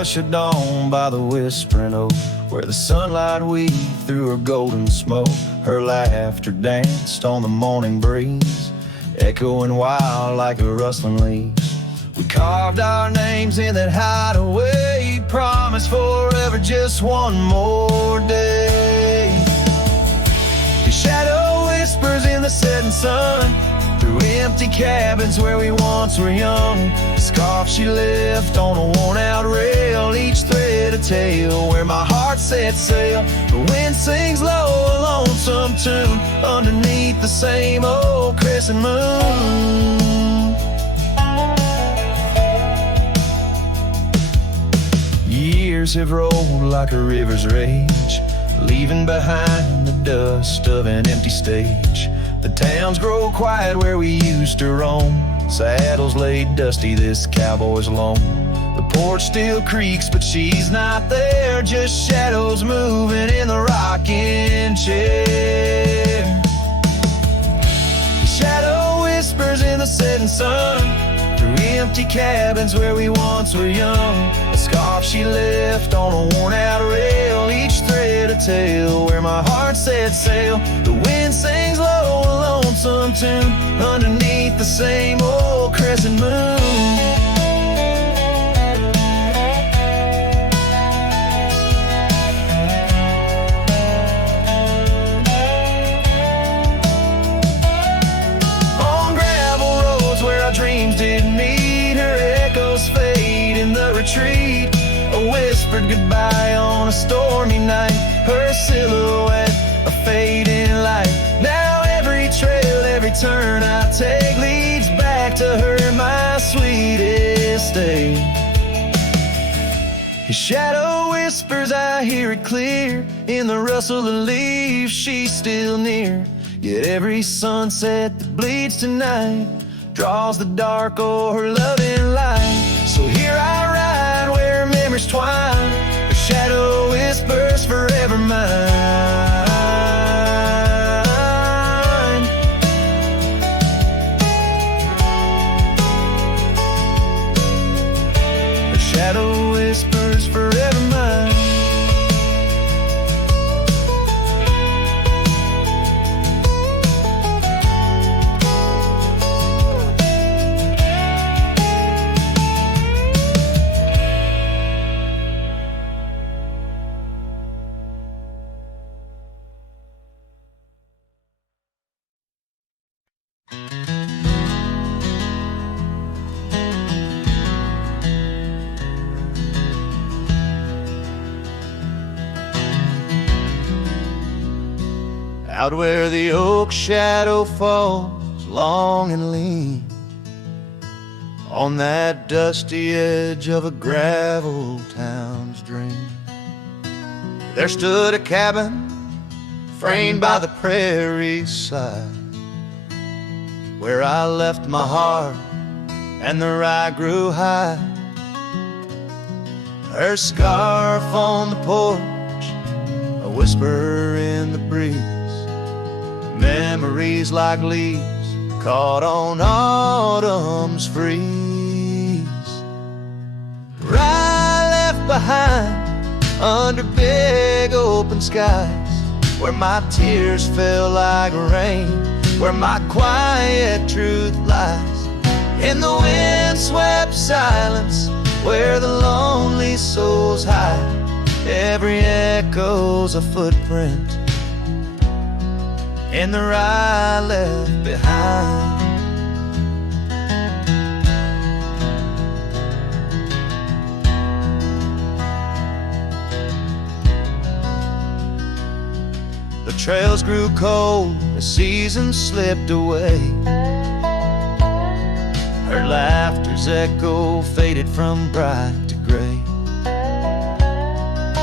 flush of dawn by the whispering oak, where the sunlight weaved through her golden smoke. Her laughter danced on the morning breeze, echoing wild like a rustling leaves. We carved our names in that hideaway, promised forever just one more day. Your shadow whispers in the setting sun, through empty cabins where we once were young. The scarf she left on a worn-out rail, each thread a tale where my heart set sail. The wind sings low a lonesome tune underneath the same old crescent moon. Years have rolled like a river's rage, leaving behind the dust of an empty stage. The towns grow quiet where we used to roam, saddles laid dusty, this cowboy's alone. The porch still creaks, but she's not there, just shadows moving in the rocking chair. The shadow whispers in the setting sun, through empty cabins where we once were young. A scarf she left on a worn-out rail, each thread a tale where my heart set sail. The wind sings low a lonesome tune underneath the same old crescent moon. Dreams didn't meet, her echoes fade in the retreat. A whispered goodbye on a stormy night, her silhouette a fading light. Now every trail, every turn I take leads back to her, my sweetest day. His shadow whispers, I hear it clear, in the rustle of leaves she's still near. Yet every sunset that bleeds tonight draws the dark o'er her loving light. So here I ride where memories twine, her shadow whispers forever mine. Her shadow whispers forever mine. Out where the oak shadow falls long and lean, on that dusty edge of a gravel town's dream, there stood a cabin framed by the prairie side, where I left my heart and the rye grew high. Her scarf on the porch, a whisper in the breeze, memories like leaves caught on autumn's freeze. Rye left behind under big open skies, where my tears fell like rain, where my quiet truth lies. In the wind-swept silence, where the lonely souls hide, every echo's a footprint in the rye left behind. The trails grew cold, the seasons slipped away. Her laughter's echo faded from bright to gray.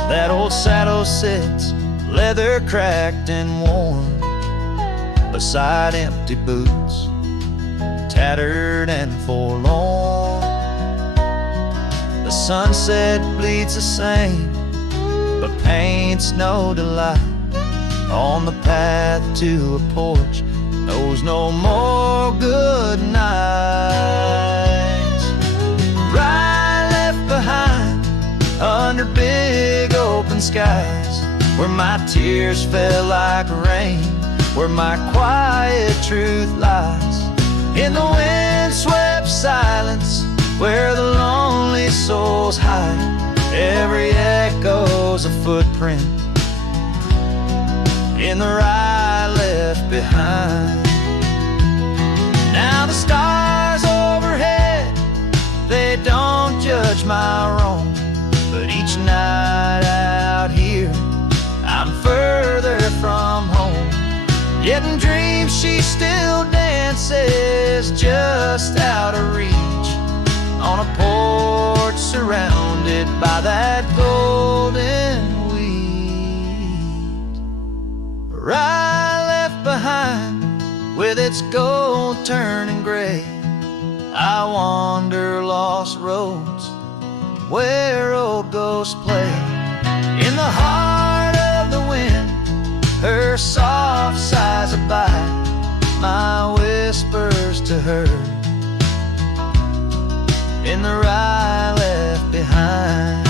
That old saddle sits, leather cracked and worn, beside empty boots, tattered and forlorn. The sunset bleeds the same, but paints no delight on the path to a porch, knows no more good nights. Rye left behind under big open skies, where my tears fell like rain, where my quiet truth lies. In the wind-swept silence, where the lonely souls hide, every echo's a footprint in the ride left behind. Now the stars overhead, they don't judge my wrong, but each night out here, I'm further from home. Yet in dreams she still dances just out of reach, on a porch surrounded by that golden wheat. A ride left behind with its gold turning gray, I wander lost roads where old ghosts play. In the heart of the wind, her soft sighs abide, my whispers to her in the ride left behind.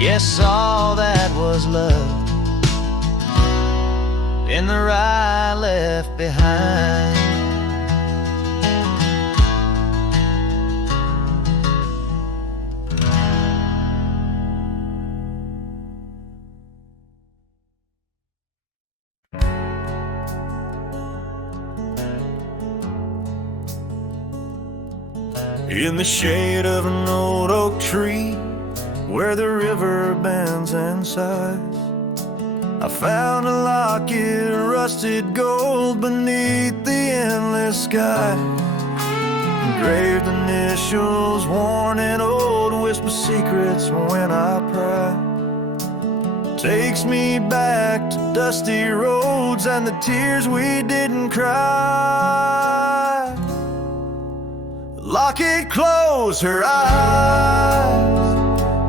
Yes, all that was love in the ride left behind. In the shade of an old oak tree, where the river bends and sighs, I found a locket of rusted gold beneath the endless sky. Engraved initials, worn and old, whisper secrets when I pry. Takes me back to dusty roads and the tears we didn't cry. Locket closed her eyes,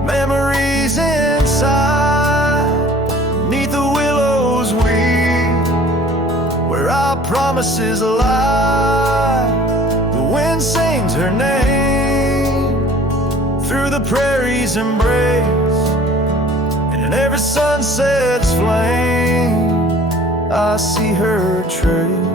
memories inside, beneath the willows weep, where our promises lie. The wind sings her name through the prairie's embrace, and in every sunset's flame I see her trace.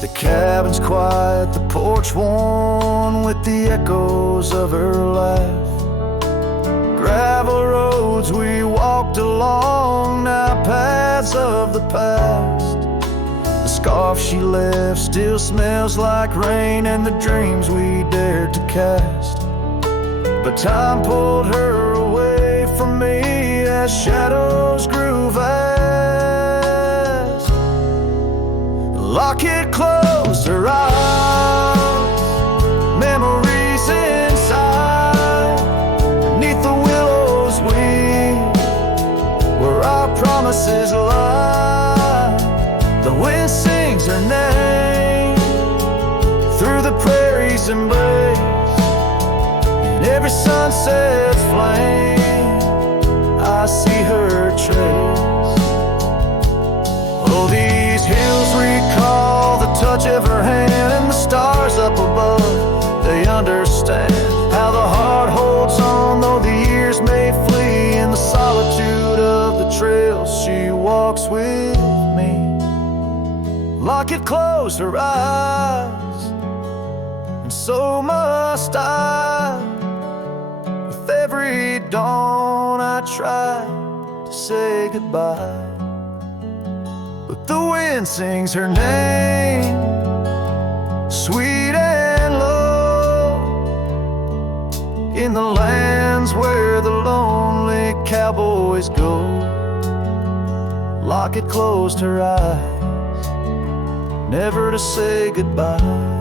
The cabin's quiet, the porch worn with the echoes of her life. Gravel roads we walked along, now paths of the past. The scarf she left still smells like rain and the dreams we dared to cast. But time pulled her away from me as shadows grew vast. Locket closed her eyes, memories inside, beneath the willows weep, where our promises lie. The wind sings her name through the prairie's embrace, in every sunset's flame I see her trace. Oh, these hills recall the touch of her hand, and the stars up above, they understand how the heart holds on, though the years may flee. In the solitude of the trails she walks with me. Locket closed her eyes, and so must I. With every dawn I try to say goodbye, but the wind sings her name, sweet and low, in the lands where the lonely cowboys go. Locket closed her eyes, never to say goodbye.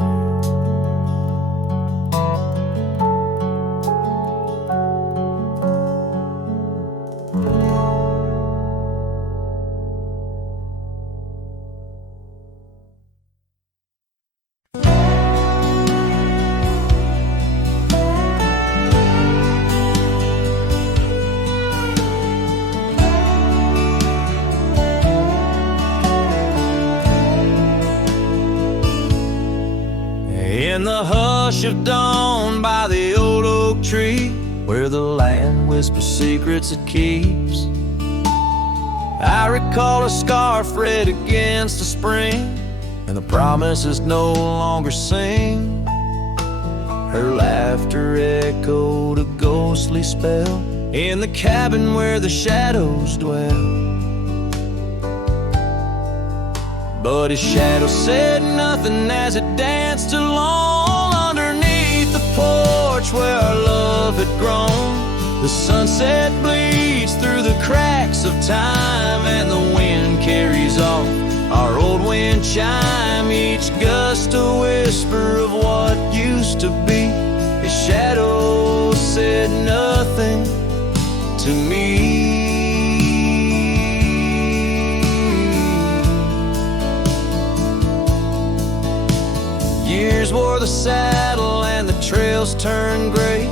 the hush of dawn by the old oak tree, where the land whispers secrets it keeps. I recall a scarf red against the spring, and the promises no longer sing. Her laughter echoed a ghostly spell in the cabin where the shadows dwell. But his shadow said nothing as it danced along underneath the porch where our love had grown. The sunset bleeds through the cracks of time, and the wind carries off our old wind chime. Each gust a whisper of what used to be. His shadow said nothing to me. Years wore the saddle and the trails turned gray,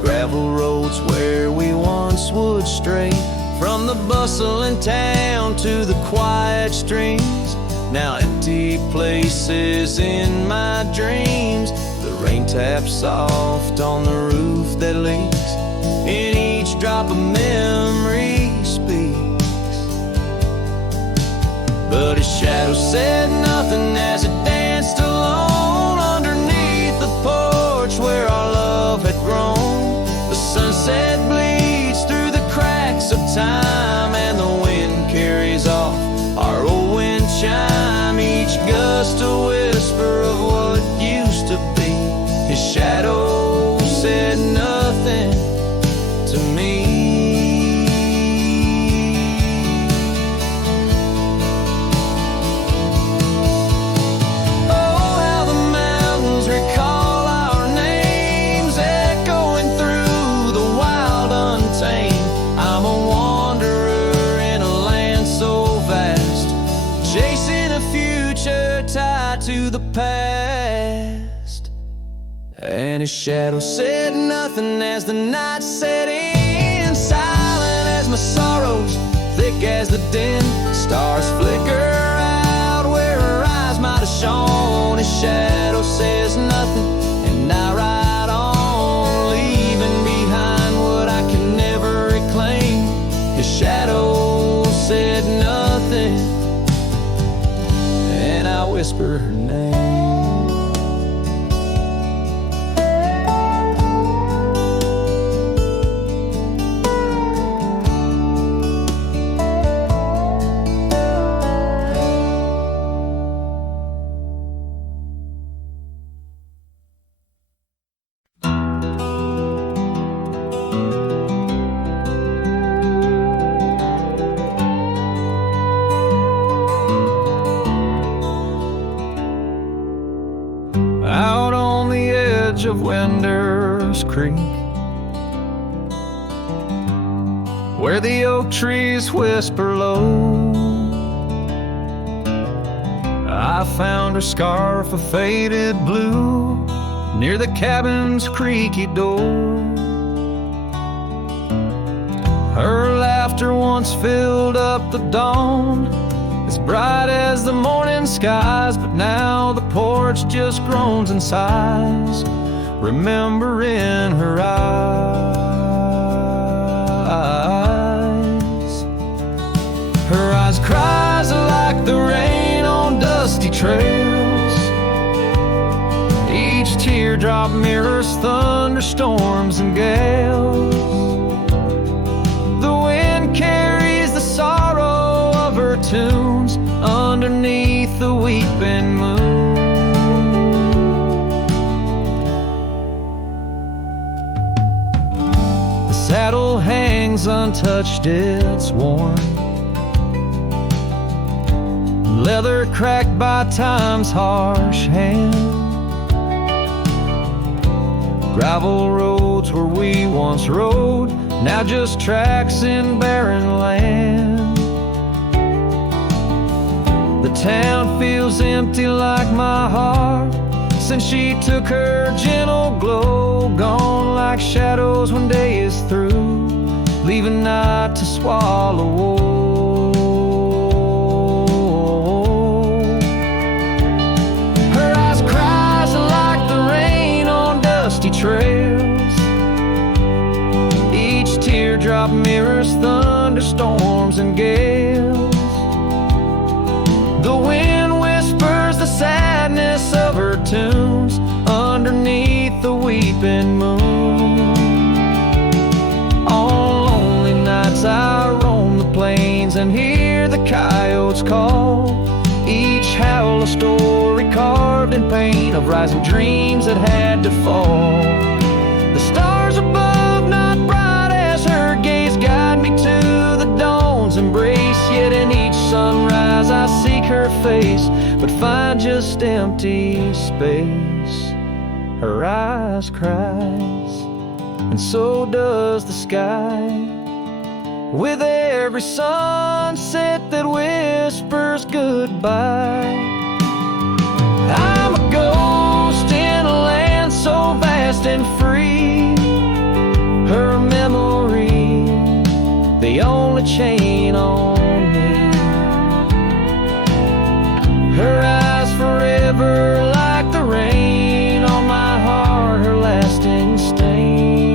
gravel roads where we once would stray. From the bustling town to the quiet streams, now empty places in my dreams. The rain taps soft on the roof that leaks, in each drop of memory speaks. But his shadow said nothing as it danced alone underneath the porch where our love had grown. The sunset bleeds through the cracks of time, and the wind carries off our old wind chime. Each gust a whisper of what used to be. His shadow said nothing to me. Oh, how the mountains recall our names, echoing through the wild untamed. I'm a wanderer in a land so vast, chasing a future tied to the past. And his shadow said nothing as the night set in, silent as my sorrows, thick as the din. Stars flicker out where her eyes might have shone. His shadow says nothing, and I ride on, leaving behind what I can never reclaim. His shadow said nothing, and I whisper her name. Out on the edge of Winder's Creek, where the oak trees whisper low, I found her scarf of faded blue near the cabin's creaky door. Her laughter once filled up the dawn, as bright as the morning skies, but now the porch just groans and sighs, remembering her eyes. Her eyes cries like the rain on dusty trails, each teardrop mirrors thunderstorms and gales. The wind carries the sorrow of her tunes underneath the weeping moon. The saddle hangs untouched, it's worn, leather cracked by time's harsh hand. Gravel roads where we once rode, now just tracks in barren land. The town feels empty like my heart since she took her gentle glow, gone like shadows when day is through, leaving night to swallow whole. Her eyes cries like the rain dusty trails. Each teardrop mirrors thunderstorms and gales. The wind whispers the sadness of her tunes underneath the weeping moon. On lonely nights I roam the plains and hear the coyotes call. Each howl a story carved in pain of rising dreams that had to fall. The stars above, not bright as her gaze, guide me to the dawn's embrace. Yet in each sunrise I seek her face, but find just empty space. Her eyes cries, and so does the sky, with every sunset that whispers goodbye. I'm a ghost in a land so vast and free. Her memory, the only chain on me. Her eyes forever like the rain on my heart, her lasting stain.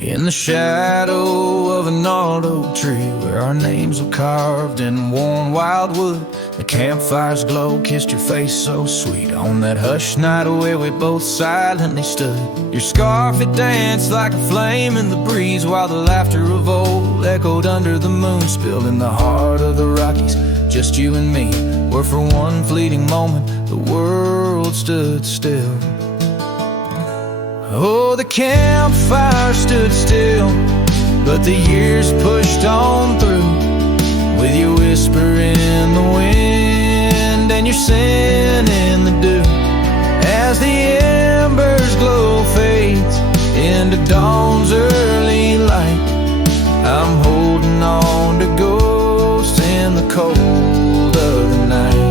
In the shadow of a gnarled oak tree, where our names were carved in worn wildwood, the campfire's glow kissed your face so sweet. On that hushed night where we both silently stood, your scarf it danced like a flame in the breeze, while the laughter of old echoed under the moon. Spilled in the heart of the Rockies, just you and me, where for one fleeting moment the world stood still. Oh, the campfire stood still, but the years pushed on through, with your whisper in the wind and your scent in the dew. As the embers glow fades into dawn's early light, I'm holding on to ghosts in the cold of the night.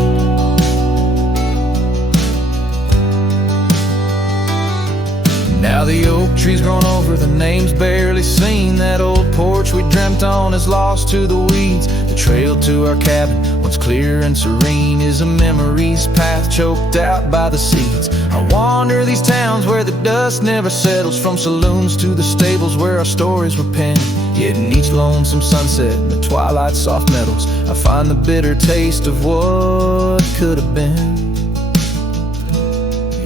Now the oak tree's grown over, the name's barely seen. That old porch we dreamt on is lost to the weeds. The trail to our cabin, once clear and serene, is a memory's path choked out by the seeds. I wander these towns where the dust never settles, from saloons to the stables where our stories were penned. Yet in each lonesome sunset, in the twilight's soft metals, I find the bitter taste of what could have been.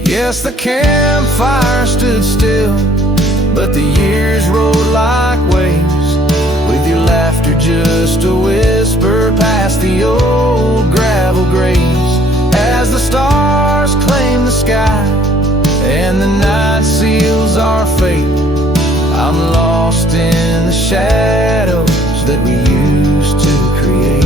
Yes, the campfire stood still, but the years rolled like waves, with your laughter just a whisper past the old gravel graves. As the stars claim the sky and the night seals our fate, I'm lost in the shadows that we used to create.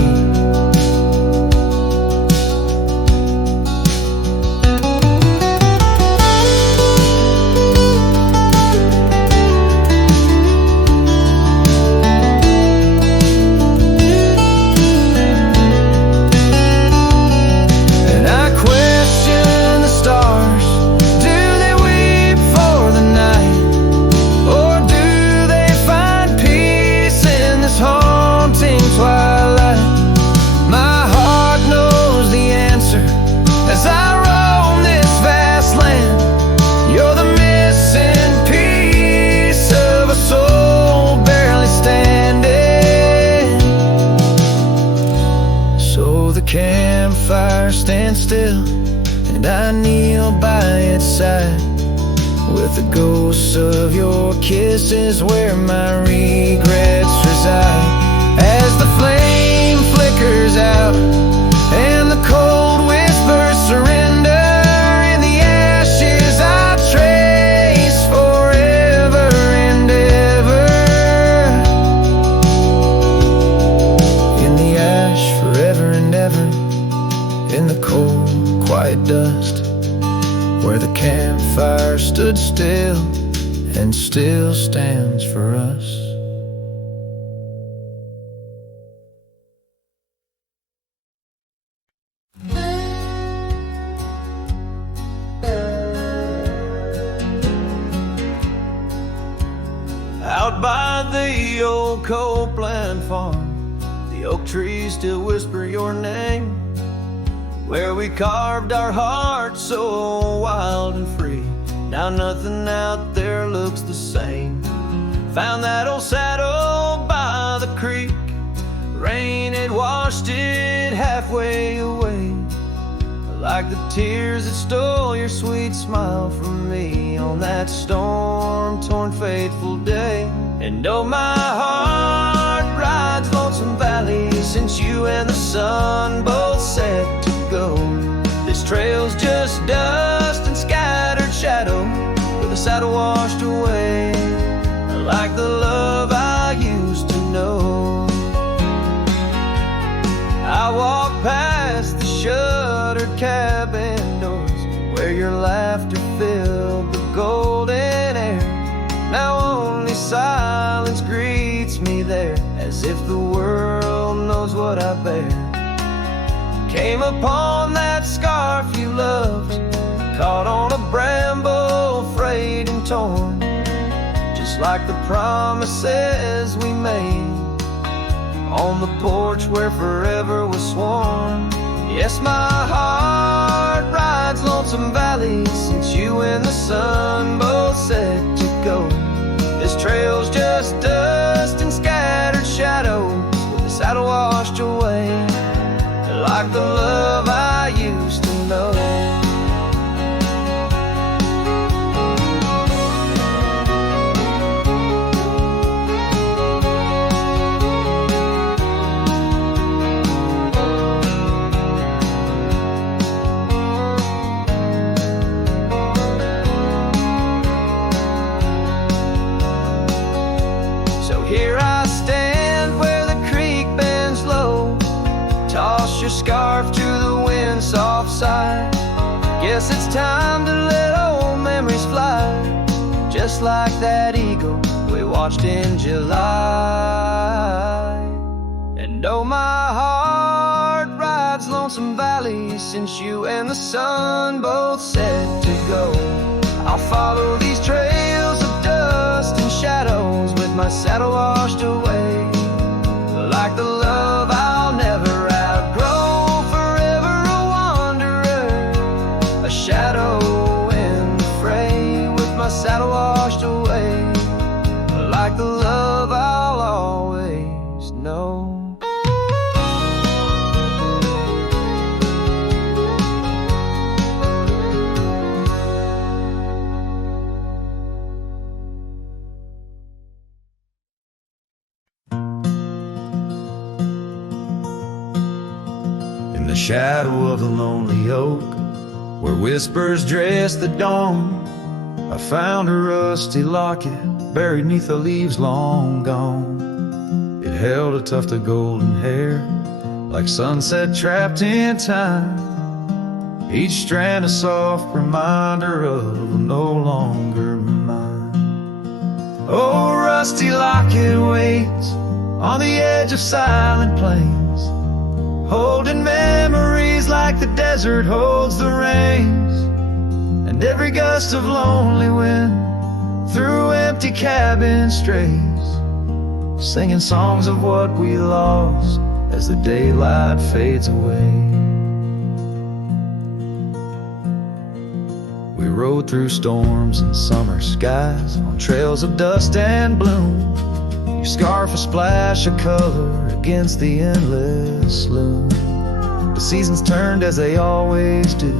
Campfire stands still, and I kneel by its side, with the ghosts of your kisses where my regrets reside. As the flame flickers out and the cold whispers surrender, in the ashes I trace forever and ever. In the ash forever and ever, in the cold, quiet dust, where the campfire stood still and still stands for us. old Copeland farm, the oak trees still whisper your name. Where we carved our hearts so wild and free, now nothing out there looks the same. Found that old saddle by the creek, rain had washed it halfway away, like the tears that stole your sweet smile from me on that storm-torn fateful day. And oh, my heart rides lonesome valley since you and the sun both set to go. This trail's just dust and scattered shadow, with the saddle washed away, like the love I used to know. I walk past the shuttered cabin doors, where your laughter filled the golden air. Now only silence greets me there, as if the world knows what I bear. Came upon that scarf you loved, caught on a bramble, frayed and torn, just like the promises we made on the porch where forever was sworn. Yes, my heart rides lonesome valley since you and the sun both set to go. This trail's just dust and scattered shadows, with the saddle washed away, like the love I used to know. Here I stand where the creek bends low, toss your scarf to the wind's soft side. Guess it's time to let old memories fly, just like that eagle we watched in July. And oh, my heart rides lonesome valley since you and the sun both set to go. I'll follow these trails of dust and shadows, with my saddle washed away, like the love I'll never outgrow. Forever a wanderer, a shadow in the fray, with my saddle washed away, like the love I'll always know. The shadow of the lonely oak, where whispers dress the dawn, I found a rusty locket buried neath the leaves long gone. It held a tuft of golden hair, like sunset trapped in time, each strand a soft reminder of no longer mine. Oh, rusty locket waits on the edge of silent plains, holding memories like the desert holds the rains, and every gust of lonely wind through empty cabin strays, singing songs of what we lost as the daylight fades away. We rode through storms and summer skies on trails of dust and bloom, your scarf a splash of color against the endless loom. The seasons turned as they always do,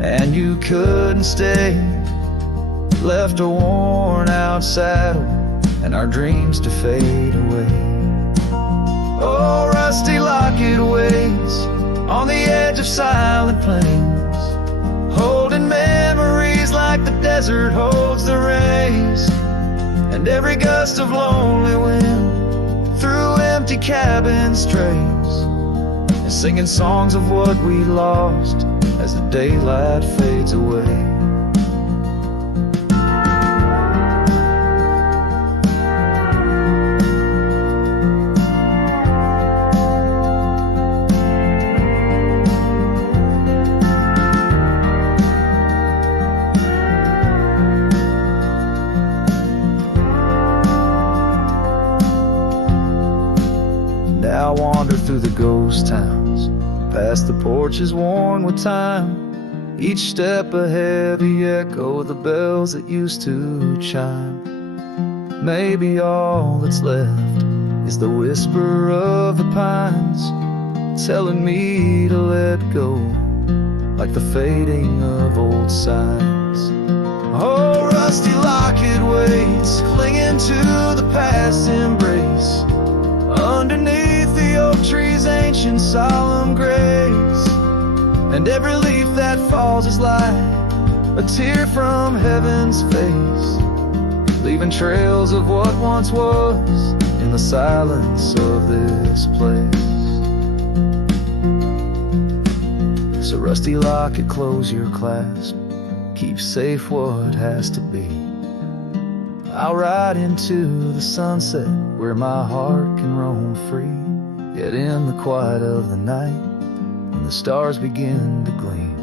and you couldn't stay. Left a worn out saddle and our dreams to fade away. Oh, rusty locket waits on the edge of silent plains, holding memories like the desert holds the rays, and every gust of lonely wind through empty cabin strays, and singing songs of what we lost as the daylight fades away. Now wander through the ghost towns, past the porches worn with time. Each step a heavy echo of the bells that used to chime. Maybe all that's left is the whisper of the pines, telling me to let go, like the fading of old signs. Oh, rusty locket waits, clinging to the past embrace, underneath the oak tree's ancient solemn grace. And every leaf that falls is like a tear from heaven's face, leaving trails of what once was in the silence of this place. So rusty locket, close your clasp, keep safe what has to be. I'll ride into the sunset where my heart can roam free. Yet in the quiet of the night, when the stars begin to gleam,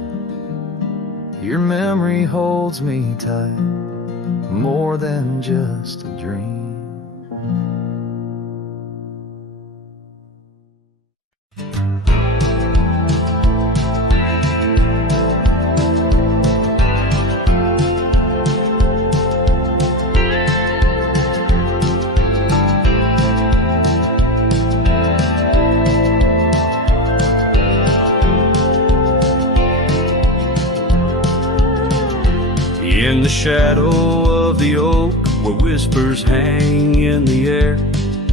your memory holds me tight, more than just a dream. In the shadow of the oak, where whispers hang in the air,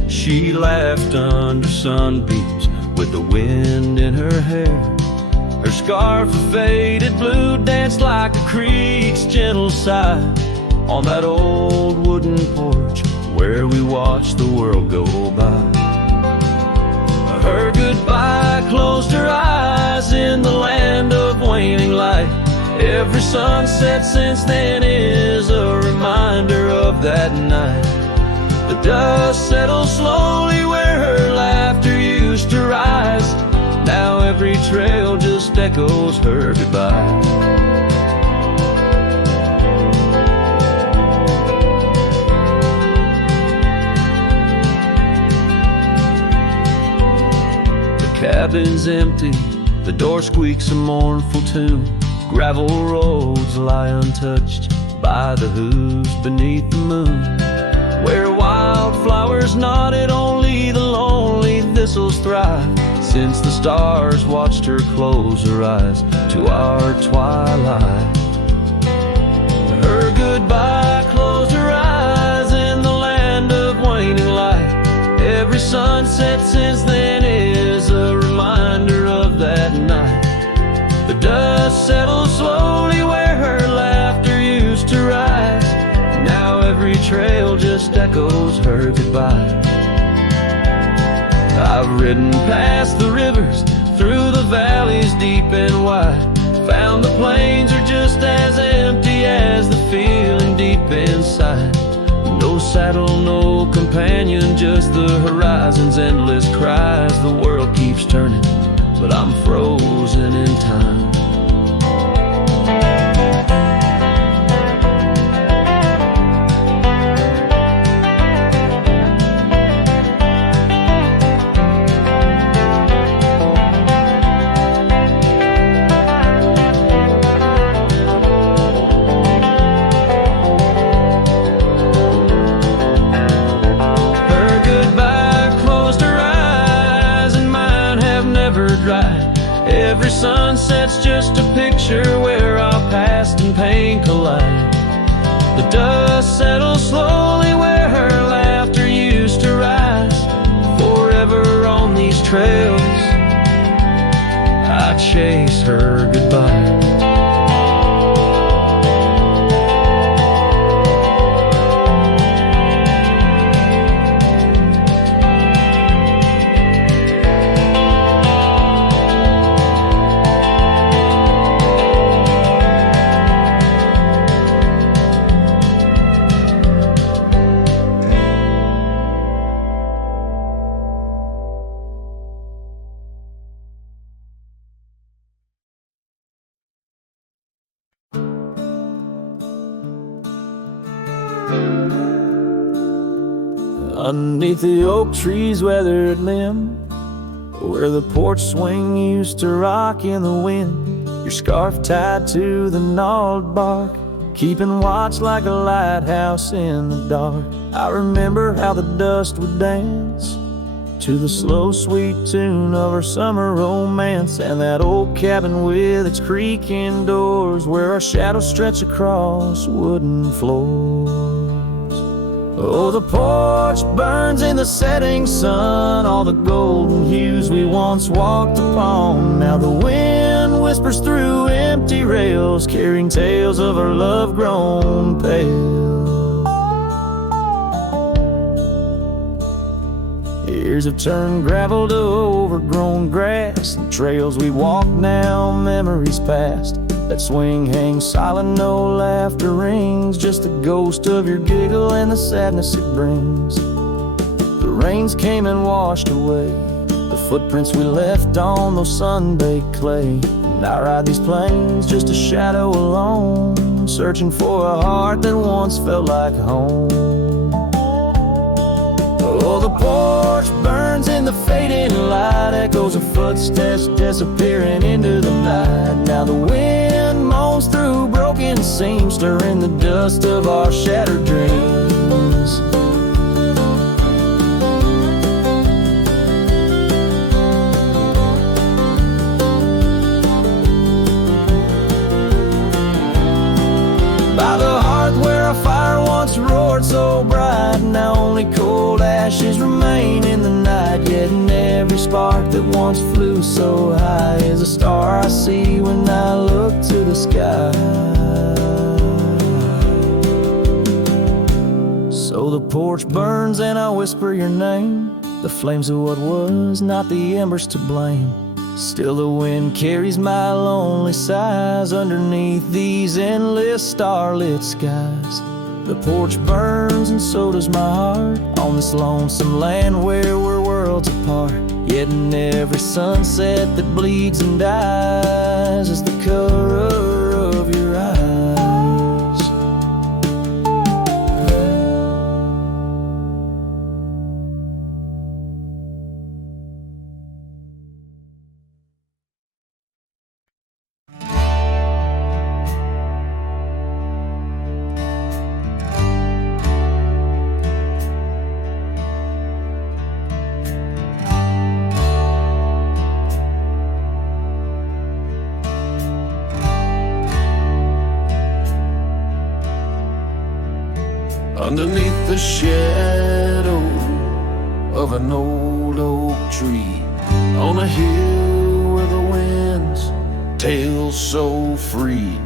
she laughed under sunbeams with the wind in her hair. Her scarf of faded blue danced like a creek's gentle sigh on that old wooden porch where we watched the world go by. Her goodbye closed her eyes in the land of waning light. Every sunset since then is a reminder of that night. The dust settles slowly where her laughter used to rise. Now every trail just echoes her goodbye. The cabin's empty, the door squeaks a mournful tune. Gravel roads lie untouched by the hooves beneath the moon. Where wildflowers nodded, only the lonely thistles thrive, since the stars watched her close her eyes to our twilight. Her goodbye closed her eyes in the land of waning light. Every sunset since then is a reminder of that night. The dust settles slowly where her laughter used to rise. Now every trail just echoes her goodbye. I've ridden past the rivers, through the valleys deep and wide, found the plains are just as empty as the feeling deep inside. No saddle, no companion, just the horizon's endless cries. The world keeps turning, but I'm frozen in time. Every sunset's just a picture where our past and pain collide. The dust settles slowly where her laughter used to rise. Forever on these trails, I chase her goodbye. underneath the oak tree's weathered limb, where the porch swing used to rock in the wind, your scarf tied to the gnarled bark, keeping watch like a lighthouse in the dark. I remember how the dust would dance to the slow, sweet tune of our summer romance, and that old cabin with its creaking doors, where our shadows stretch across wooden floors. Oh, the porch burns in the setting sun, all the golden hues we once walked upon. Now the wind whispers through empty rails, carrying tales of our love grown pale. Years have turned gravel to overgrown grass, and trails we walk now, memories past. That swing hangs silent, no laughter rings, just the ghost of your giggle and the sadness it brings. The rains came and washed away the footprints we left on those sun-baked clay. And I ride these plains just a shadow alone, searching for a heart that once felt like home. Oh, the porch burns in the fading light, echoes of footsteps disappearing into the night. Now the wind moans through broken seams, stirring the dust of our shattered dreams. By the hearth where a fire once roared so bright, now only cold ashes remain in the night. Yet in every spark that once flew so high is a star I see when I look to the sky. So the porch burns and I whisper your name, the flames of what was, not the embers to blame. Still the wind carries my lonely sighs underneath these endless starlit skies. The porch burns and so does my heart, on this lonesome land where we're worlds apart. Yet in every sunset that bleeds and dies is the color of your eyes. Underneath the shadow of an old oak tree, on a hill where the winds tail so free,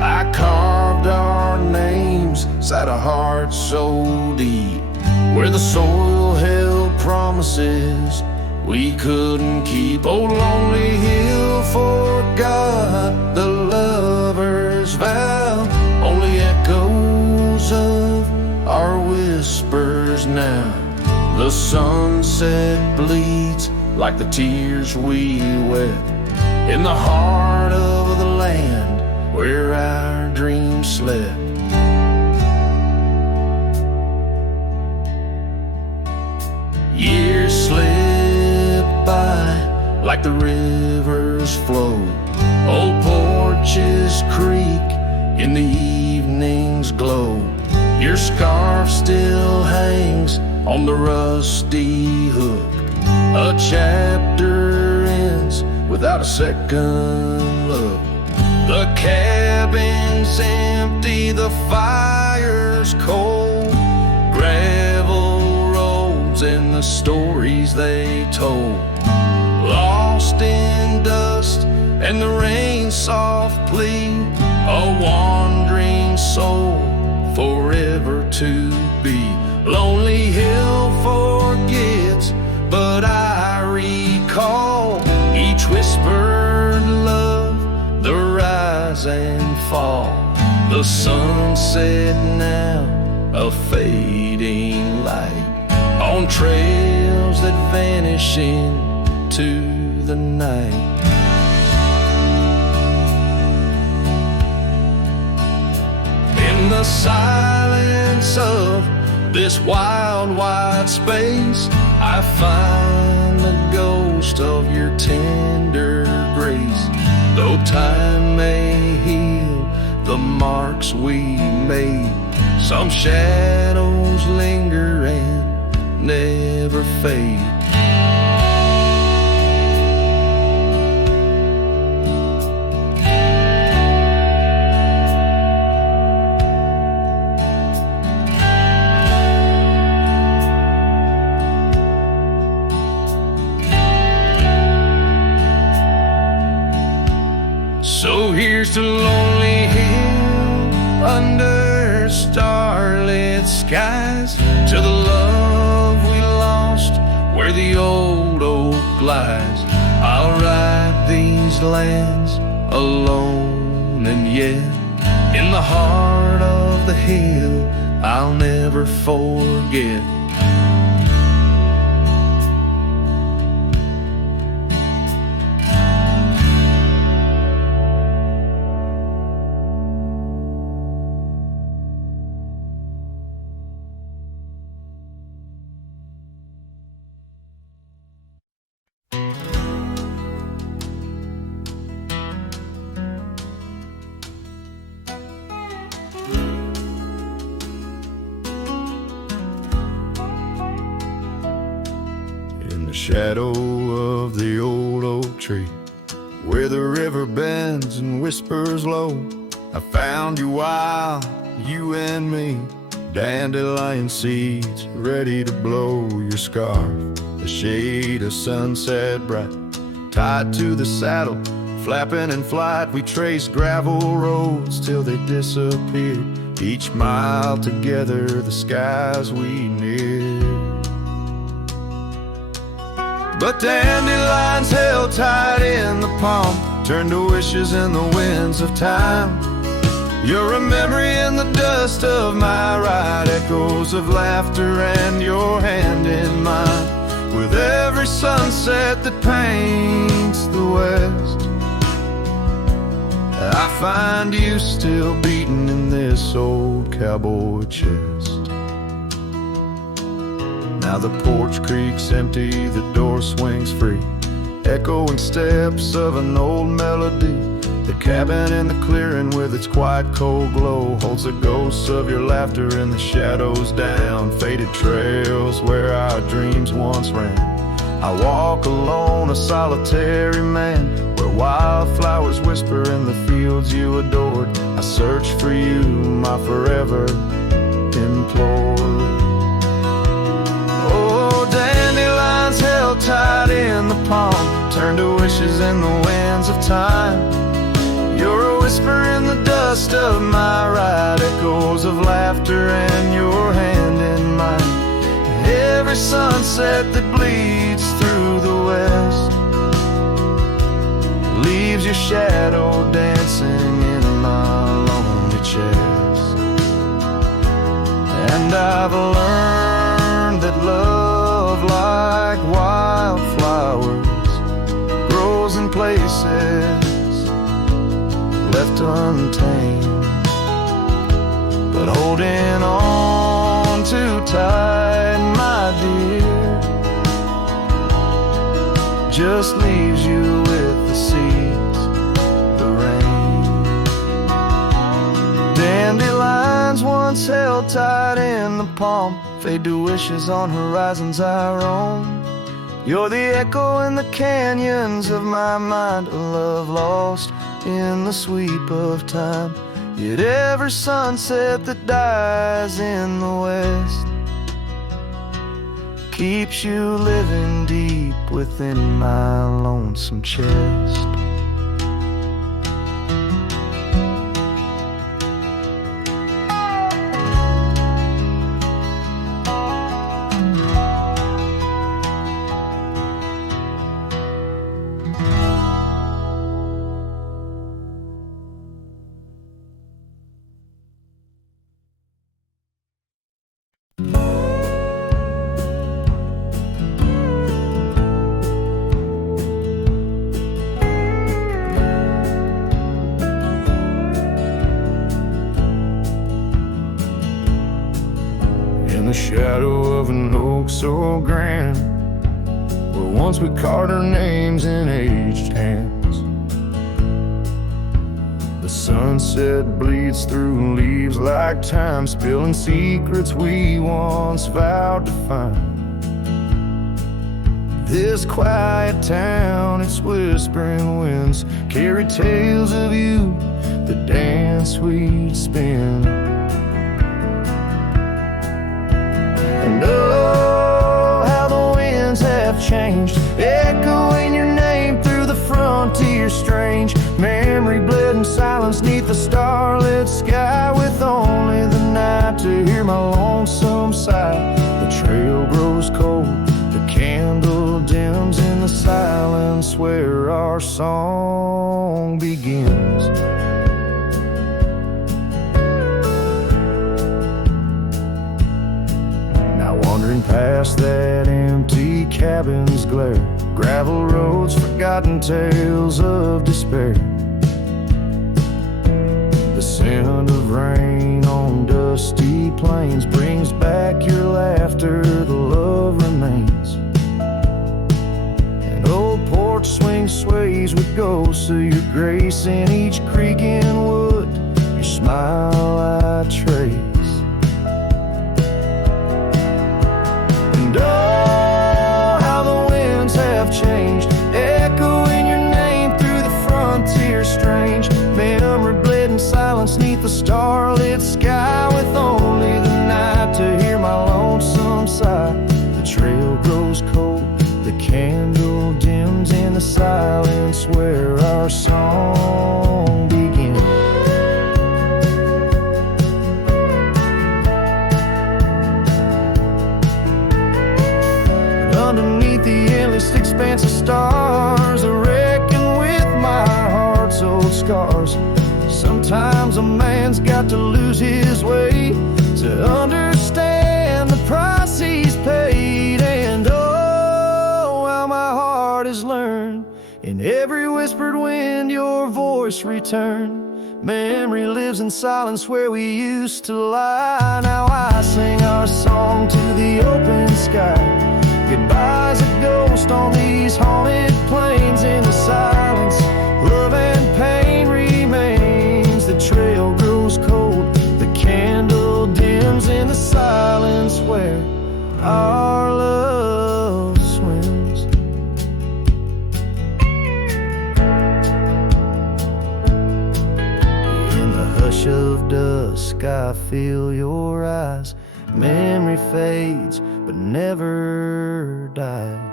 I carved our names inside a heart so deep, where the soil held promises we couldn't keep. Oh, lonely hill forgot the lover's vow, only echoes of our whispers now. The sunset bleeds like the tears we wept in the heart of the land where our dreams slept. Years slip by like the rivers flow, old porches creak in the evening's glow. Your scarf still hangs on the rusty hook, a chapter ends without a second look. The cabin's empty, the fire's cold, gravel roads and the stories they told, lost in dust and the rain's soft plea, a wandering soul forever to be. Lonely hill forgets, but I recall each whispered love, the rise and fall. The sunset now, a fading light on trails that vanish into the night. In the silence of this wild, wide space, I find the ghost of your tender grace. Though time may heal the marks we made, some shadows linger and never fade. So here's to Lonely Hill under starlit skies, to the love we lost where the old oak lies. I'll ride these lands alone, and yet in the heart of the hill I'll never forget. In the shadow of the old oak tree, where the river bends and whispers low, I found you while you and me, dandelion seeds ready to blow. Your scarf, a shade of sunset bright, tied to the saddle, flapping in flight. We traced gravel roads till they disappeared, each mile together the skies we neared. But dandelions held tight in the palm turned to wishes in the winds of time. You're a memory in the dust of my ride, echoes of laughter and your hand in mine. With every sunset that paints the west, I find you still beating in this old cowboy chest. Now the porch creaks empty, the door swings free, echoing steps of an old melody. The cabin in the clearing with its quiet cold glow holds the ghosts of your laughter in the shadows down faded trails where our dreams once ran. I walk alone, a solitary man, where wildflowers whisper in the fields you adored. I search for you, my forever implored. Dandelions held tight in the palm turn to wishes in the winds of time. You're a whisper in the dust of my ride, echoes of laughter and your hand in mine. Every sunset that bleeds through the west leaves your shadow dancing in my lonely chest. And I've learned that love, like wildflowers, grows in places left untamed. But holding on too tight, my dear, just leaves you with the seeds, the rain. Dandelions once held tight in the palm fade to wishes on horizons I roam. You're the echo in the canyons of my mind, a love lost in the sweep of time. Yet every sunset that dies in the west keeps you living deep within my lonesome chest. so grand, where once we carved our names in aged hands. The sunset bleeds through leaves like time, spilling secrets we once vowed to find. This quiet town, its whispering winds carry tales of you, the dance we'd spin. And oh, how the winds have changed, echoing your name through the frontier strange. Memory bled in silence neath the starlit sky, with only the night to hear my lonesome sigh. The trail grows cold, the candle dims in the silence where our song begins. Now wandering past that empty cabin's glare, gravel roads, forgotten tales of despair. The scent of rain on dusty plains brings back your laughter, the love remains. An old porch swing sways with ghosts of your grace in each creak in wood, your smile I trace. And oh, how the winds have changed, echoing your name through the frontier strange. Memory bled in silence neath the starlit sky, with only the night to hear my lonesome sigh. The trail grows cold, the candle dims in the silence where our song begins. And underneath the endless expanse of stars, I reckon with my heart's old scars. Sometimes a man's got to lose his way to understand the price he's paid. And oh, how my heart has learned, in every whispered wind your voice returned. Memory lives in silence where we used to lie. Now I sing our song to the open sky. Goodbye's a ghost on these haunted plains. In the silence, love and pain remains. The trail grows cold, the candle dims in the silence where our love swims. In the hush of dusk I feel your eyes. Memory fades but never dies.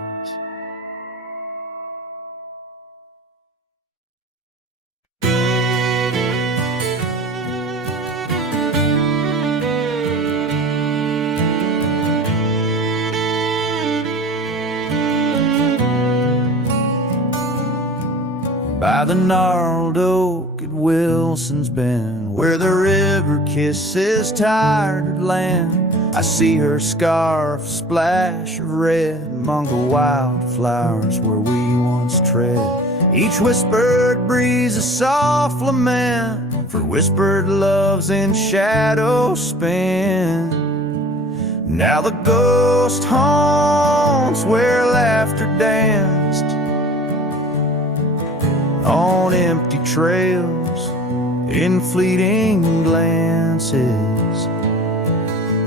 By the gnarled oak at Wilson's Bend, where the river kisses tired land, I see her scarf splash of red among the wildflowers where we once tread. Each whispered breeze a soft lament for whispered loves in shadow spin. Now the ghost haunts where laughter danced on empty trails in fleeting glances,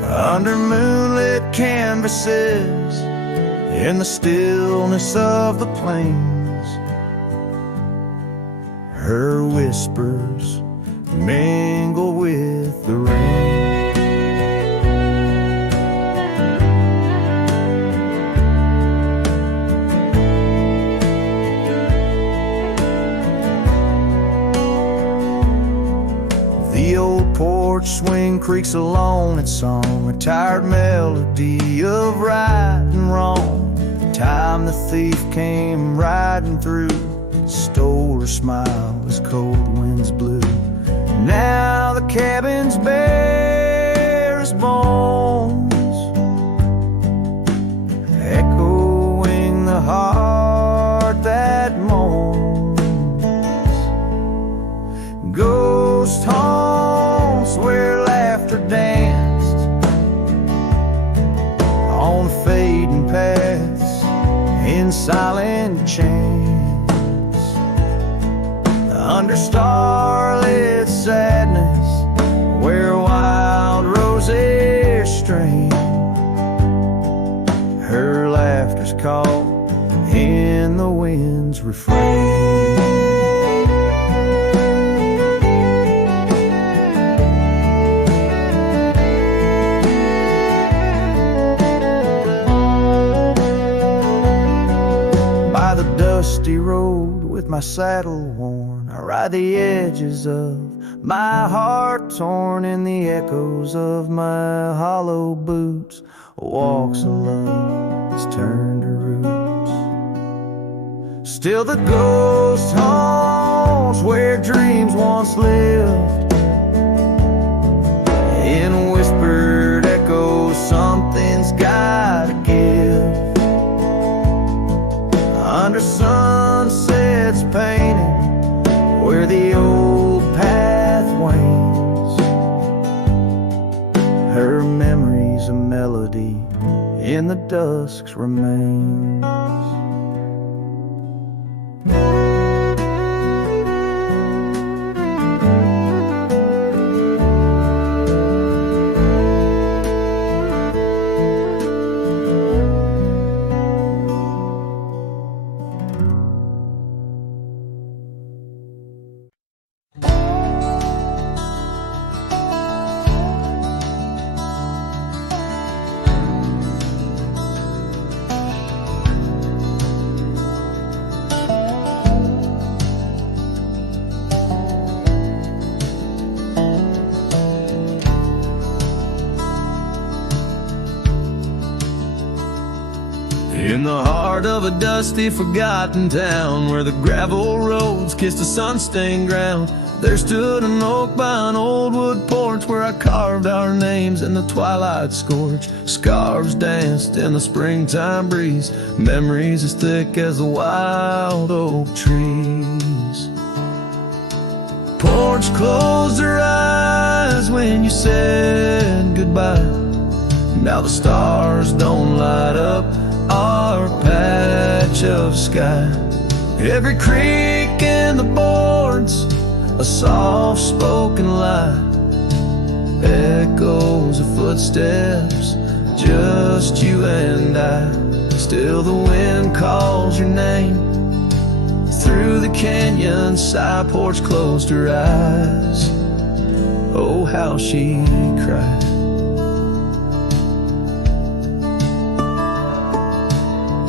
under moonlit canvases, in the stillness of the plains. Her whispers mingle with the rain. The old porch swing creaks along its song, a tired melody of right and wrong. The time the thief came riding through, stole her smile as cold winds blew. Now the cabin's bare as bones, echoing the heart that moans. Ghost haunts where laughter danced on the face in silent chants, under starlit sadness, where wild roses strain. Her laughter's caught in the wind's refrain. By the dusty road with my saddle worn, I ride the edges of my heart torn, in the echoes of my hollow boots. Walks a love that's turned to roots. Still the ghost haunts where dreams once lived. In whispered echoes, something's gotta give. Under sunsets painted where the old path wanes. Her memory's a melody in the dusk's remains. In the heart of a dusty, forgotten town, where the gravel roads kissed the sun-stained ground, there stood an oak by an old wood porch, where I carved our names in the twilight scorch. Scarves danced in the springtime breeze, memories as thick as the wild oak trees. Porch closed her eyes when you said goodbye. Now the stars don't light up our patch of sky. Every creak in the boards, a soft-spoken lie. Echoes of footsteps, just you and I. Still the wind calls your name through the canyon side. Porch closed her eyes, oh how she cried.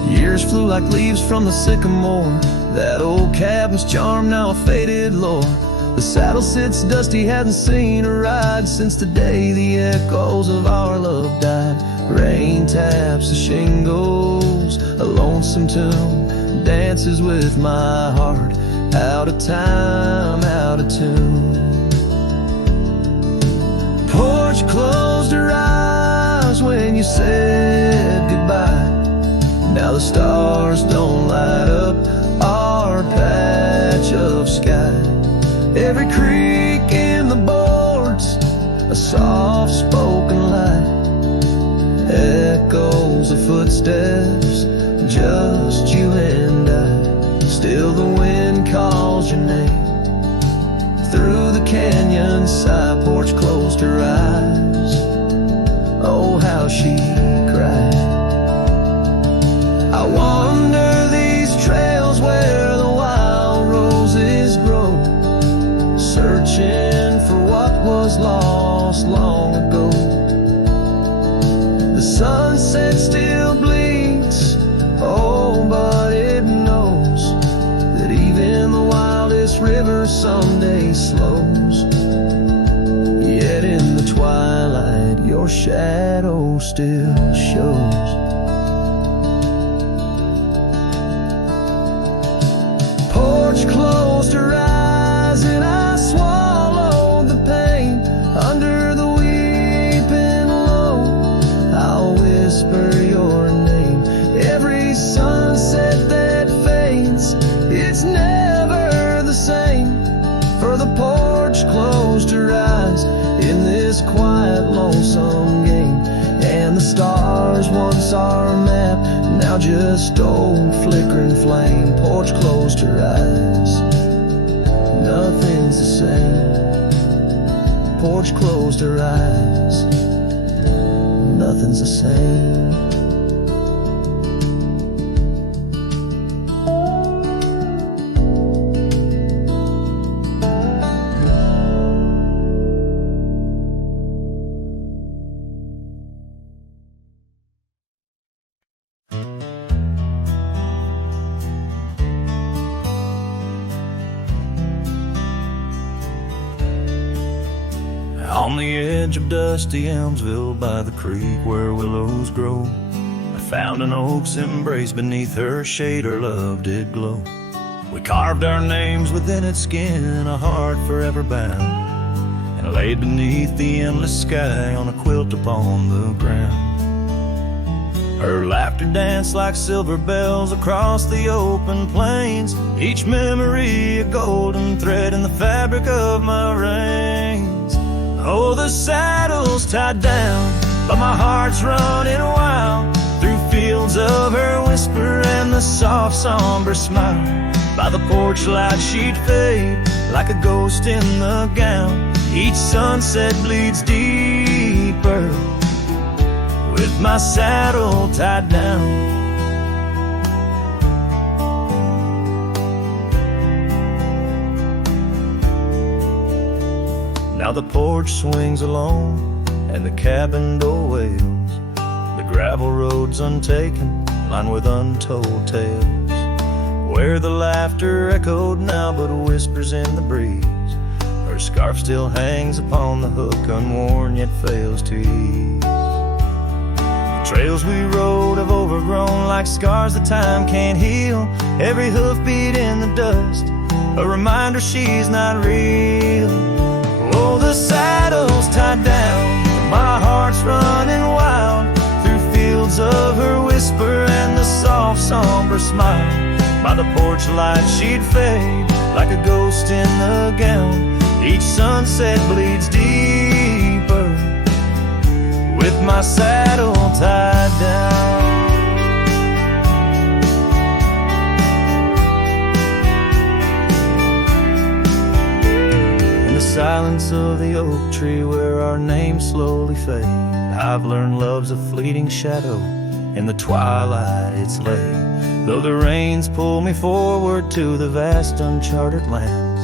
Years flew like leaves from the sycamore. That old cabin's charm, now a faded lore. The saddle sits dusty, hadn't seen a ride since the day the echoes of our love died. Rain taps the shingles, a lonesome tune dances with my heart, out of time, out of tune. Porch closed her eyes when you said goodbye. Now the stars don't light up our patch of sky. Every creak in the boards, a soft-spoken lie. Echoes of footsteps, just you and I. Still the wind calls your name through the canyon side. Porch closed her eyes, oh how she cried. I wander these trails where the wild roses grow, searching for what was lost long ago. The sunset still blinks, oh but it knows that even the wildest river someday slows. Yet in the twilight your shadow still shows. Closed her eyes and I swallowed the pain under the weeping low. I'll whisper your name. Every sunset that fades, it's never the same. For the porch closed her eyes in this quiet, lonesome game. And the stars, once our map, now just just old flickering flame. Porch closed her eyes. Nothing's the same. Porch closed her eyes. Nothing's the same. On the edge of dusty Elmsville by the creek where willows grow, I found an oak's embrace. Beneath her shade her love did glow. We carved our names within its skin, a heart forever bound, and laid beneath the endless sky on a quilt upon the ground. Her laughter danced like silver bells across the open plains, each memory a golden thread in the fabric of my reins. Oh, the saddle's tied down, but my heart's running wild through fields of her whisper and the soft somber smile. By the porch light she'd fade like a ghost in the gown. Each sunset bleeds deeper with my saddle tied down. Now the porch swings alone and the cabin door wails. The gravel road's untaken, lined with untold tales, where the laughter echoed now but whispers in the breeze. Her scarf still hangs upon the hook, unworn yet fails to ease. The trails we rode have overgrown like scars that time can't heal. Every hoofbeat in the dust, a reminder she's not real. Oh, the saddle's tied down, my heart's running wild through fields of her whisper and the soft somber smile. By the porch light she'd fade like a ghost in the gown. Each sunset bleeds deeper with my saddle tied down. Silence of the oak tree where our names slowly fade, I've learned love's a fleeting shadow. In the twilight it's late, though the rains pull me forward to the vast uncharted lands.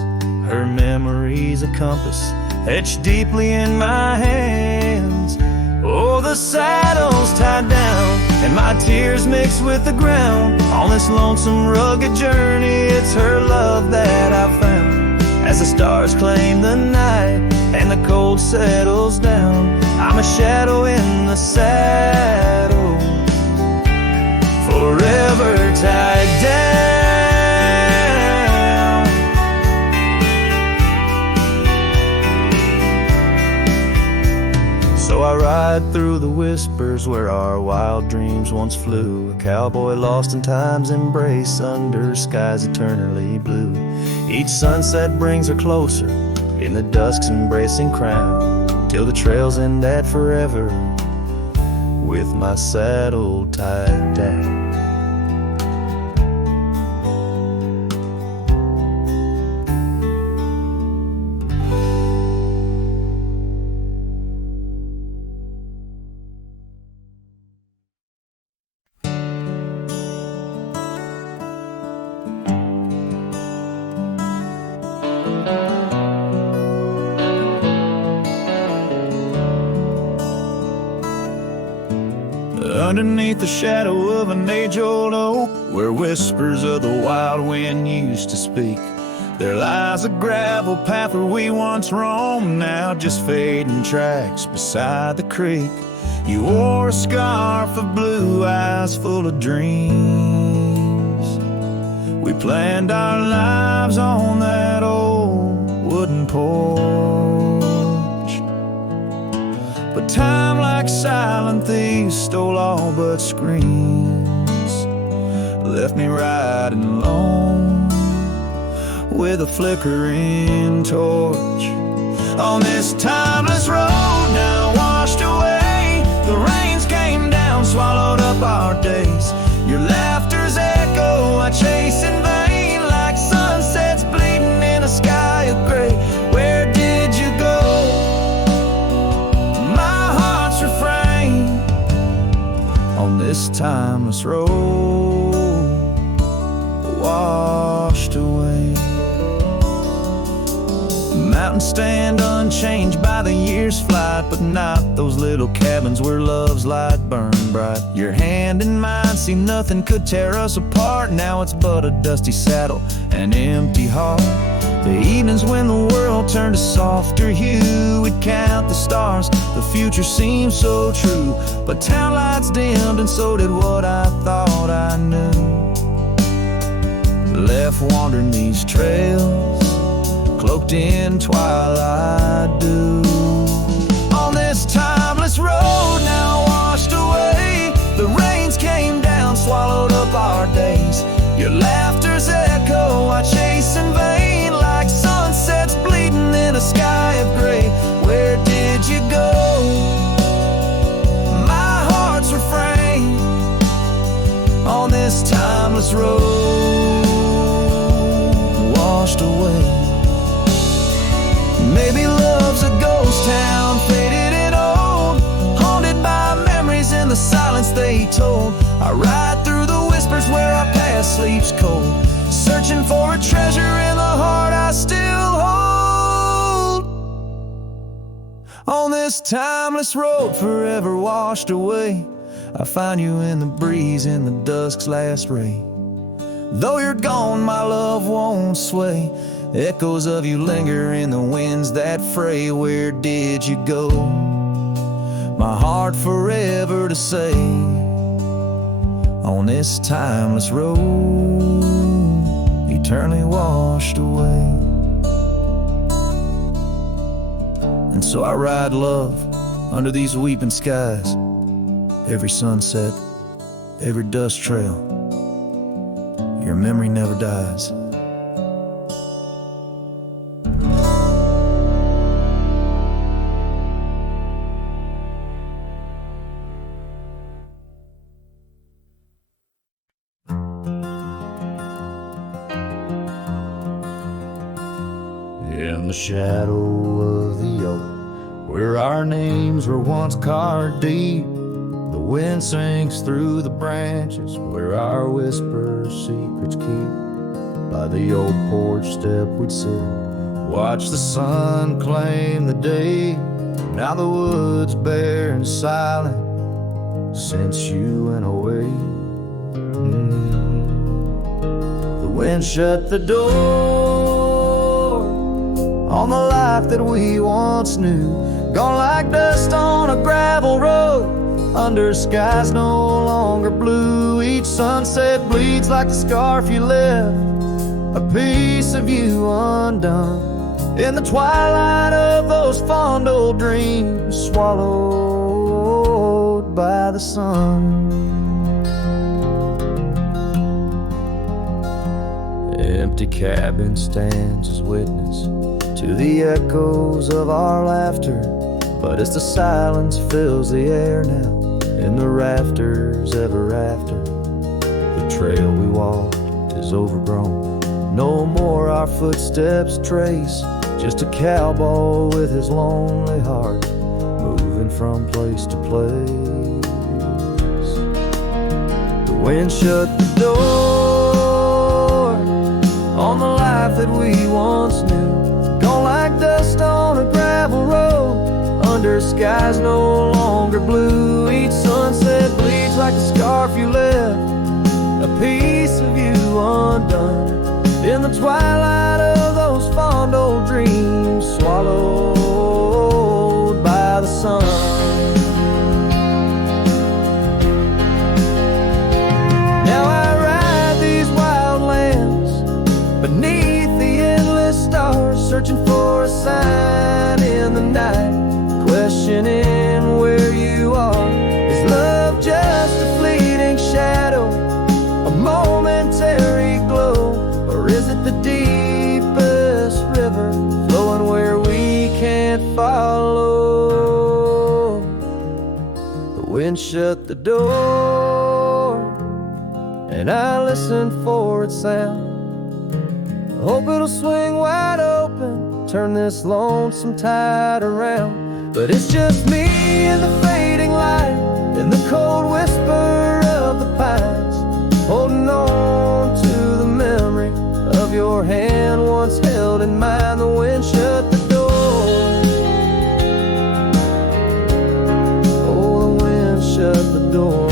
Her memory's a compass etched deeply in my hands. Oh, the saddle's tied down and my tears mix with the ground. On this lonesome rugged journey, it's her love that I found. As the stars claim the night and the cold settles down, I'm a shadow in the saddle, forever tied down. So I ride through the whispers where our wild dreams once flew, a cowboy lost in time's embrace under skies eternally blue. Each sunset brings her closer in the dusk's embracing crown, till the trails end at forever with my saddle tied down. Underneath the shadow of an age-old oak, where whispers of the wild wind used to speak, there lies a gravel path where we once roamed, now just fading tracks beside the creek. You wore a scarf of blue eyes full of dreams. We planned our lives on that old wooden porch, but time like silent thieves stole all but screams, left me riding alone with a flickering torch. On this timeless road now washed away, the rains came down, swallowed up our days. Your laugh this timeless road washed away. Mountains stand unchanged by the year's flight, but not those little cabins where love's light burned bright. Your hand in mine, see nothing could tear us apart. Now it's but a dusty saddle, an empty heart. The evenings when the world turned a softer hue, we'd count the stars, the future seemed so true. But town lights dimmed and so did what I thought I knew. Left wandering these trails, cloaked in twilight dew. On this timeless road now washed away, the rains came down, swallowed up our days. Your laughter's echo I chase in vain, like sunsets bleeding in a sky of gray. Where did you go? My heart's refrain on this timeless road washed away. Maybe love's a ghost town, faded and old, haunted by memories in the silence they told. I ride through the whispers where our past sleeps cold, searching for a treasure in the heart I still hold. On this timeless road forever washed away, I find you in the breeze in the dusk's last ray. Though you're gone, my love won't sway. Echoes of you linger in the winds that fray. Where did you go? My heart forever to say. On this timeless road, eternally washed away. And so I ride love under these weeping skies. Every sunset, every dust trail, your memory never dies. In the shadow of the oak, where our names were once carved deep, the wind sinks through the branches, where our whispers secrets keep. By the old porch step we'd sit, watch the sun claim the day. Now the wood's bare and silent since you went away. The wind shut the door on the life that we once knew, gone like dust on a gravel road, under skies no longer blue. Each sunset bleeds like the scarf you left, a piece of you undone. In the twilight of those fond old dreams, swallowed by the sun. Empty cabin stands as witness to the echoes of our laughter, but as the silence fills the air now, in the rafters ever after, the trail we walked is overgrown. No more our footsteps trace, just a cowboy with his lonely heart, moving from place to place. The wind shut the door on the life that we once knew, gone like dust on a gravel road, under skies no longer blue. Each sunset bleeds like the scarf you left, a piece of you undone. In the twilight of those fond old dreams, swallowed by the sun. Now I ride these wild lands beneath the endless stars, searching for a sign in the night, questioning where you are. Is love just a fleeting shadow, a momentary glow, or is it the deepest river flowing where we can't follow? The wind shut the door and I listen for its sound. I hope it'll swing wide open, turn this lonesome tide around. But it's just me and the fading light, and the cold whisper of the pines, holding on to the memory of your hand once held in mine. The wind shut the door. Oh, the wind shut the door.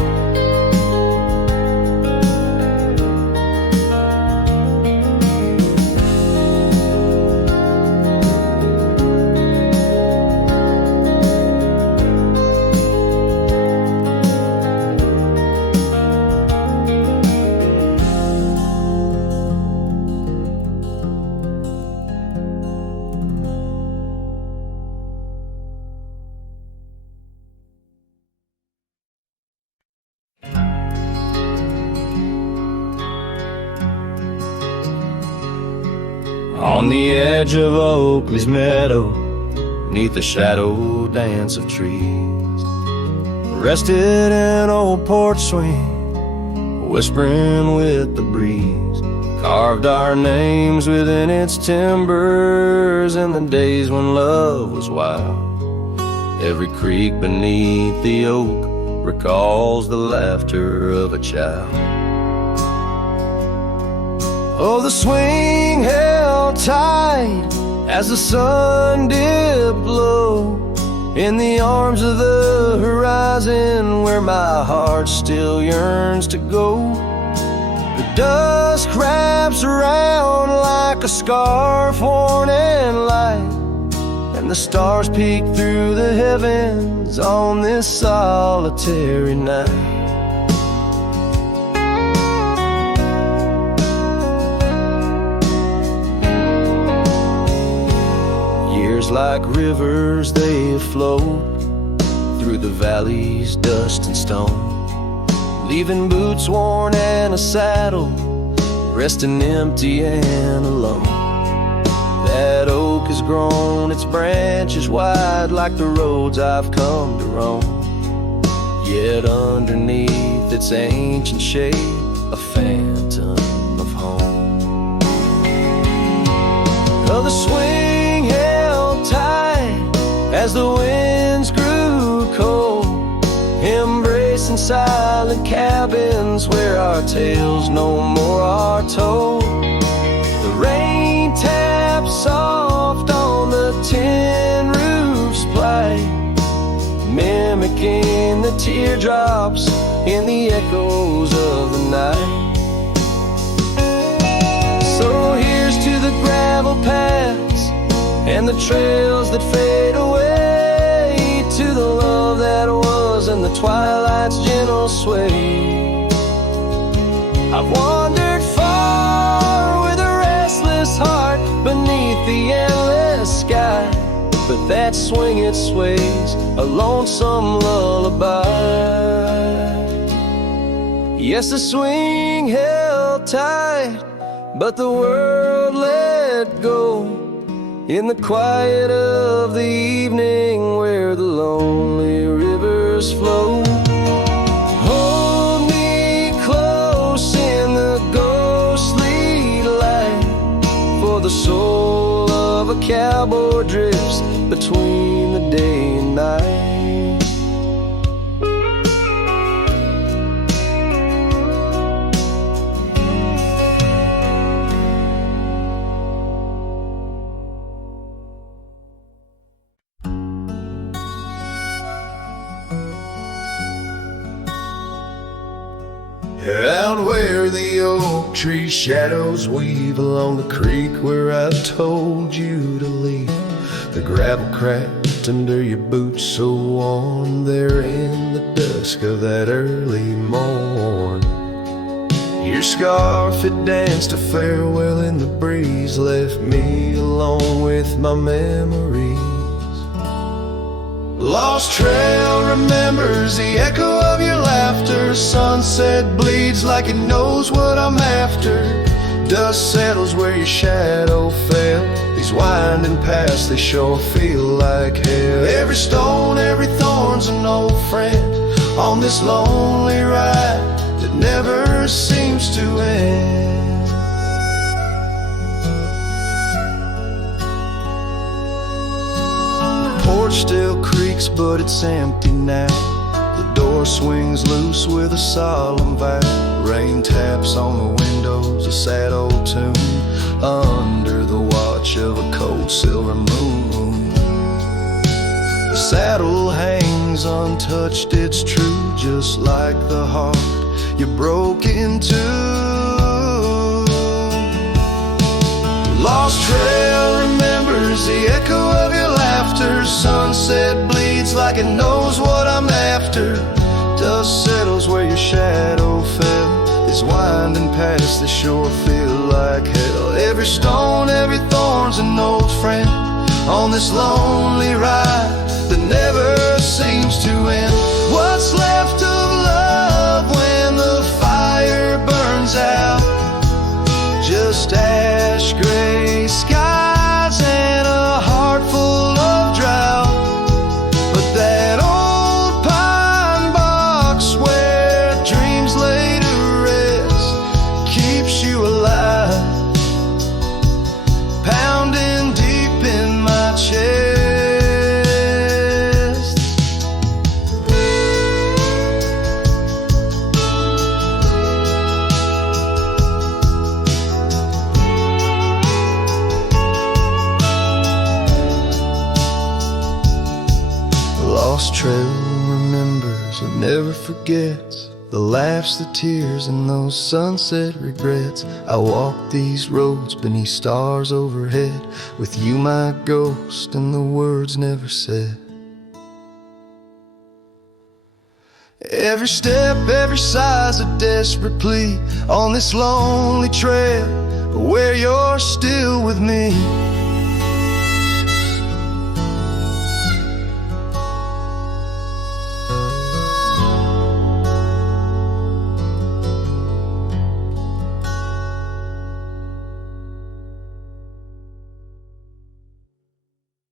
On the edge of Oakley's meadow, neath the shadow dance of trees, rested an old porch swing, whispering with the breeze. Carved our names within its timbers in the days when love was wild. Every creek beneath the oak recalls the laughter of a child. Oh, the swing held tight as the sun dipped low in the arms of the horizon where my heart still yearns to go. The dusk wraps around like a scarf worn and light, and the stars peek through the heavens on this solitary night. Like rivers they flow through the valleys, dust and stone, leaving boots worn and a saddle, resting empty and alone. That oak has grown its branches wide like the roads I've come to roam, yet underneath its ancient shade a phantom of home. Oh, the swing held tight as the winds grew cold, embracing silent cabins where our tales no more are told. The rain taps soft on the tin roof's plight, mimicking the teardrops in the echoes of the night. So here's to the gravel paths and the trails that fade away, to the love that was and the twilight's gentle sway. I've wandered far with a restless heart beneath the endless sky, but that swing it sways a lonesome lullaby. Yes, the swing held tight, but the world let go in the quiet of the evening where the lonely rivers flow. Hold me close in the ghostly light, for the soul of a cowboy drifts between the day and night. Out where the oak tree shadows weave along the creek where I've told you to leave, the gravel cracked under your boots so worn there in the dusk of that early morn. Your scarf it danced a farewell in the breeze, left me alone with my memories. Lost trail remembers the echo of your laughter. Sunset bleeds like it knows what I'm after. Dust settles where your shadow fell. These winding paths, they sure feel like hell. Every stone, every thorn's an old friend on this lonely ride that never seems to end. Porch still creaks, but it's empty now. The door door swings loose with a solemn vow. Rain taps on the windows, a sad old tune, under the watch of a cold silver moon. The saddle hangs untouched, it's true, just like the heart you broke into. Lost trail remembers the echo of your laughter. Sunset bleeds like it knows what I'm after. Dust settles where your shadow fell. It's winding past the shore, feel like hell. Every stone, every thorn's an old friend on this lonely ride that never seems to end. What's left of love when the fire burns out? Just ash gray skies and a heart full of drought. But that old pine box where dreams lay to rest keeps you alive, pounding deep in my chest. Lost trail remembers and never forgets the laughs, the tears, and those sunset regrets. I walk these roads beneath stars overhead, with you my ghost and the words never said. Every step, every sigh's a desperate plea on this lonely trail where you're still with me.